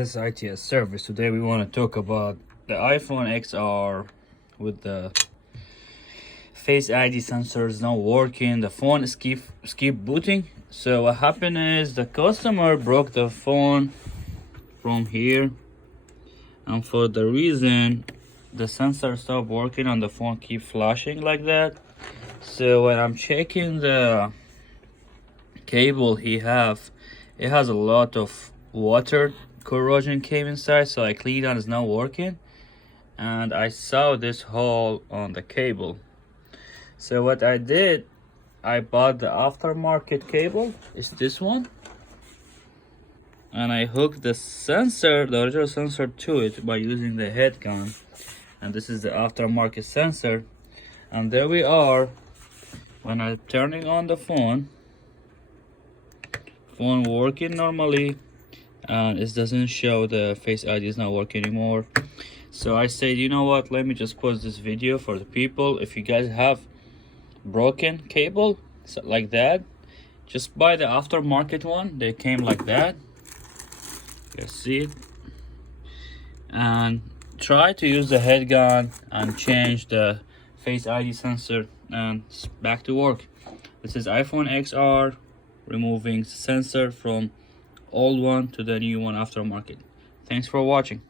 This ITS service. Today we want to talk about the iPhone XR with the Face ID sensors not working. The phone keep booting. So what happened is the customer broke the phone from here, and for the reason the sensor stopped working and the phone keep flashing like that. So when I'm checking the cable it has a lot of water corrosion came inside, so I cleaned and it's not working, and I saw this hole on the cable. So what I did, I bought the aftermarket cable. It's this one, and I hooked the sensor, the original sensor, to it by using the head gun, and this is the aftermarket sensor. And there we are. When I'm turning on the phone working normally, and it doesn't show the Face ID is not working anymore. So I said, you know what, let me just post this video for the people. If you guys have broken cable like that, just buy the aftermarket one. They came like that, you see it, and try to use the head gun and change the Face ID sensor, and it's back to work. This is iPhone XR, removing sensor from old one to the new one aftermarket. Thanks for watching.